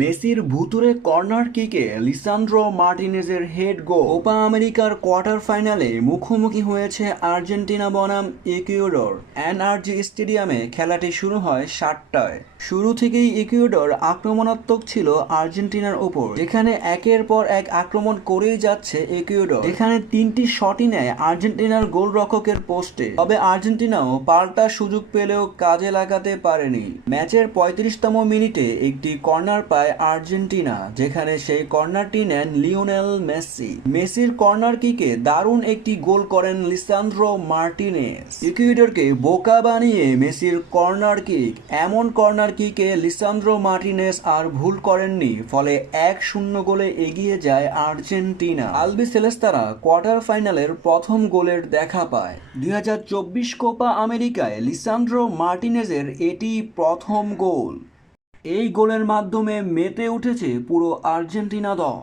মেসির ভুতুড়ে corner কিকে Lisandro মার্টিনেজের head গোল। Copa আমেরিকার কোয়ার্টার ফাইনালে মুখোমুখি হয়েছে আর্জেন্টিনা বনাম ইকুয়েডর। এনআরজি স্টেডিয়ামে খেলাটি শুরু হয় 7টায়। শুরু থেকেই ইকুয়েডর আক্রমণাত্মক ছিল আর্জেন্টিনার ওপর, যেখানে একের পর এক আক্রমণ করেই যাচ্ছে ইকুয়েডর, যেখানে 3টি শটই নেয় আর্জেন্টিনার গোলরক্ষকের পোস্টে। তবে আর্জেন্টিনাও পাল্টা সুযোগ পেলেও কাজে লাগাতে পারেনি। ম্যাচের 35তম মিনিটে একটি কর্নার পায় আর্জেন্টিনা, যেখানে সেই কর্নারটি নেন লিওনেল মেসি। মেসির কর্নার কিকে দারুণ একটি গোল করেন লিসান্দ্রো মার্টিনেজ। ইকুয়েডরকে বোকা বানিয়ে মেসির কর্নার কিক। এমন কর্নার কিকে লিসান্দ্রো মার্টিনেজ আর ভুল করেননি, ফলে 1-0 গোলে এগিয়ে যায় আর্জেন্টিনা। আলবিসেলেস্তারা কোয়ার্টার ফাইনালের প্রথম গোলের দেখা পায়। 2024 কোপা আমেরিকায় লিসান্দ্রো মার্টিনেজের এটি প্রথম গোল। এই গোলের মাধ্যমে মেতে উঠেছে পুরো আর্জেন্টিনা দল।